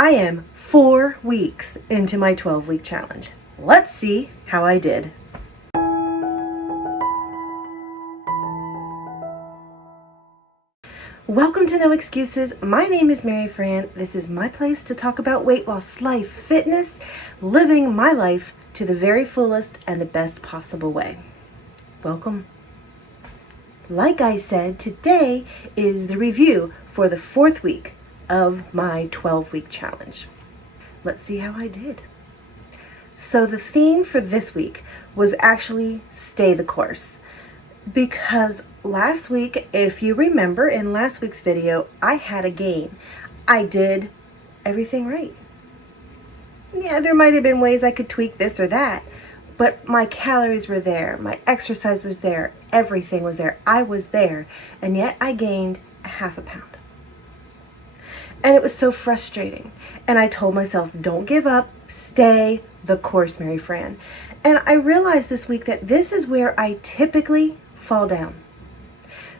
I am 4 weeks into my 12-week challenge. Let's see how I did. Welcome to No Excuses. My name is Mary Fran. This is my place to talk about weight loss, life, fitness, living my life to the very fullest and the best possible way. Welcome. Like I said, today is the review for the 4th week of my 12-week challenge. Let's see how I did. So the theme for this week was actually stay the course, because last week, if you remember in last week's video, I had a gain. I did everything right. Yeah, there might have been ways I could tweak this or that, but my calories were there, my exercise was there, everything was there. I was there, and yet I gained a half a pound. And it was so frustrating. And I told myself, don't give up, stay the course, Mary Fran. And I realized this week that this is where I typically fall down.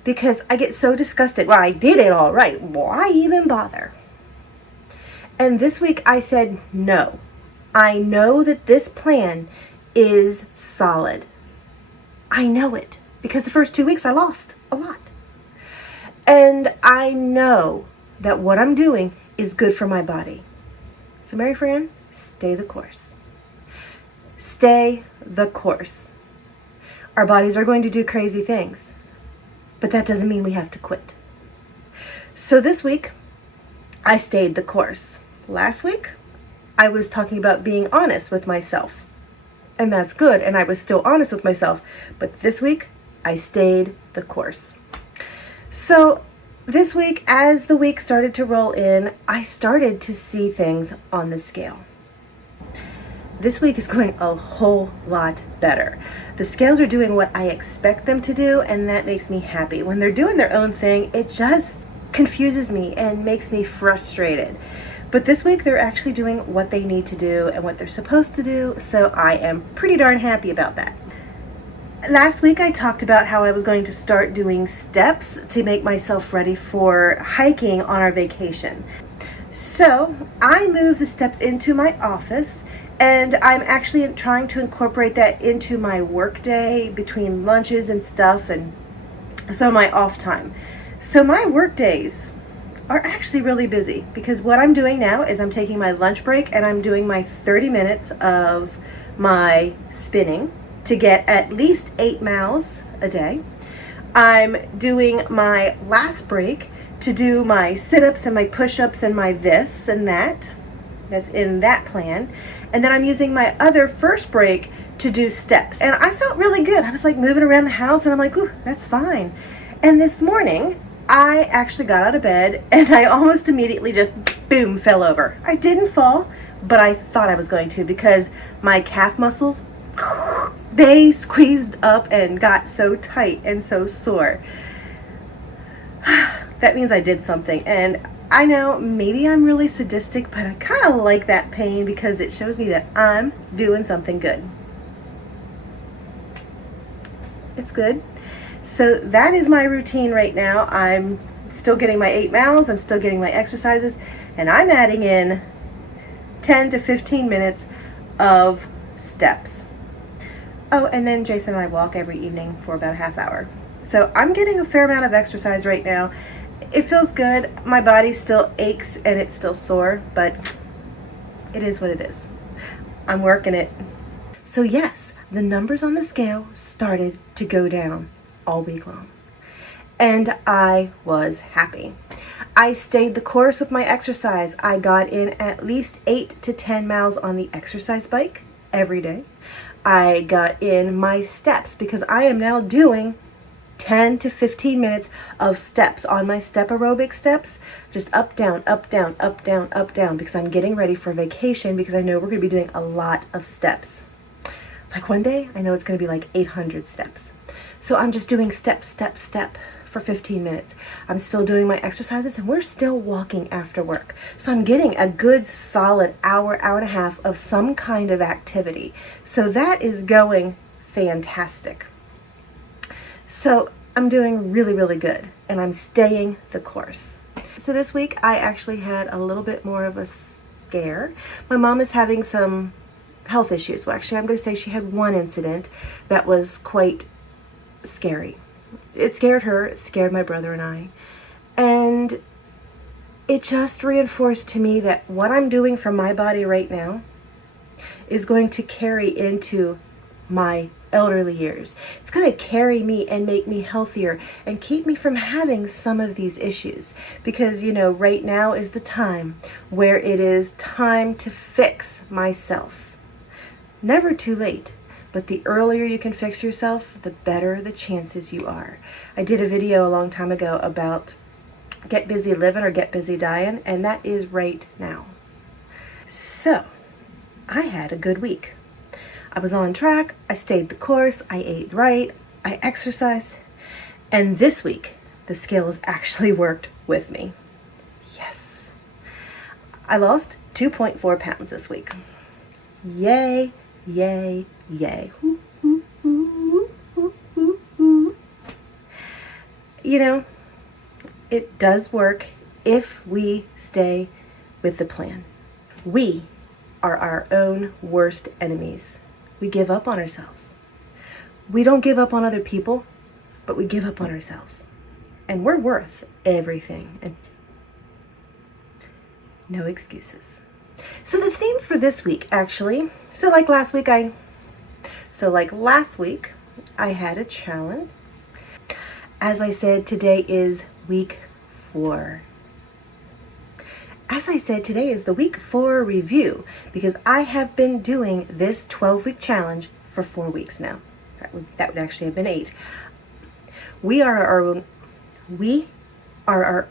Because I get so disgusted. Well, I did it all right. Why even bother? And this week I said, no. I know that this plan is solid. I know it. Because the first 2 weeks I lost a lot. And I know that what I'm doing is good for my body. So Mary Fran, stay the course. Stay the course. Our bodies are going to do crazy things, but that doesn't mean we have to quit. So this week, I stayed the course. Last week, I was talking about being honest with myself, and that's good, and I was still honest with myself, but this week, I stayed the course. So this week, as the week started to roll in, I started to see things on the scale. This week is going a whole lot better. The scales are doing what I expect them to do, and that makes me happy. When they're doing their own thing, it just confuses me and makes me frustrated. But this week, they're actually doing what they need to do and what they're supposed to do, so I am pretty darn happy about that. Last week, I talked about how I was going to start doing steps to make myself ready for hiking on our vacation. So I moved the steps into my office, and I'm actually trying to incorporate that into my work day between lunches and stuff, and so my off time. So my work days are actually really busy, because what I'm doing now is I'm taking my lunch break and I'm doing my 30 minutes of my spinning to get at least 8 miles a day. I'm doing my last break to do my sit-ups and my push-ups and my this and that. That's in that plan. And then I'm using my other first break to do steps. And I felt really good. I was like moving around the house and I'm like, ooh, that's fine. And this morning, I actually got out of bed and I almost immediately just, boom, fell over. I didn't fall, but I thought I was going to, because my calf muscles, they squeezed up and got so tight and so sore. That means I did something. And I know maybe I'm really sadistic, but I kind of like that pain because it shows me that I'm doing something good. It's good. So that is my routine right now. I'm still getting my 8 miles, I'm still getting my exercises, and I'm adding in 10 to 15 minutes of steps. Oh, and then Jason and I walk every evening for about a half hour. So I'm getting a fair amount of exercise right now. It feels good. My body still aches and it's still sore, but it is what it is. I'm working it. So yes, the numbers on the scale started to go down all week long. And I was happy. I stayed the course with my exercise. I got in at least 8 to 10 miles on the exercise bike every day. I got in my steps because I am now doing 10 to 15 minutes of steps on my step aerobic steps, just up, down, up, down, up, down, up, down, because I'm getting ready for vacation, because I know we're going to be doing a lot of steps. Like one day, I know it's going to be like 800 steps. So I'm just doing step, step, step for 15 minutes. I'm still doing my exercises, and we're still walking after work. So I'm getting a good solid hour, hour and a half of some kind of activity. So that is going fantastic. So I'm doing really, really good, and I'm staying the course. So this week I actually had a little bit more of a scare. My mom is having some health issues. Well, actually, I'm going to say she had one incident that was quite scary. It scared her, it scared my brother and I. And it just reinforced to me that what I'm doing for my body right now is going to carry into my elderly years. It's going to carry me and make me healthier and keep me from having some of these issues. Because, right now is the time where it is time to fix myself. Never too late, but the earlier you can fix yourself, the better the chances you are. I did a video a long time ago about get busy living or get busy dying, and that is right now. So, I had a good week. I was on track, I stayed the course, I ate right, I exercised, and this week, the scales actually worked with me. Yes. I lost 2.4 pounds this week. Yay, yay, yay. It does work if we stay with the plan. We are our own worst enemies. We give up on ourselves. We don't give up on other people, but we give up on ourselves. And we're worth everything. And no excuses. So the theme for this week, actually, like last week, I had a challenge. As I said, today is week 4. As I said, today is the week 4 review because I have been doing this 12-week challenge for 4 weeks now. That would actually have been 8. We are our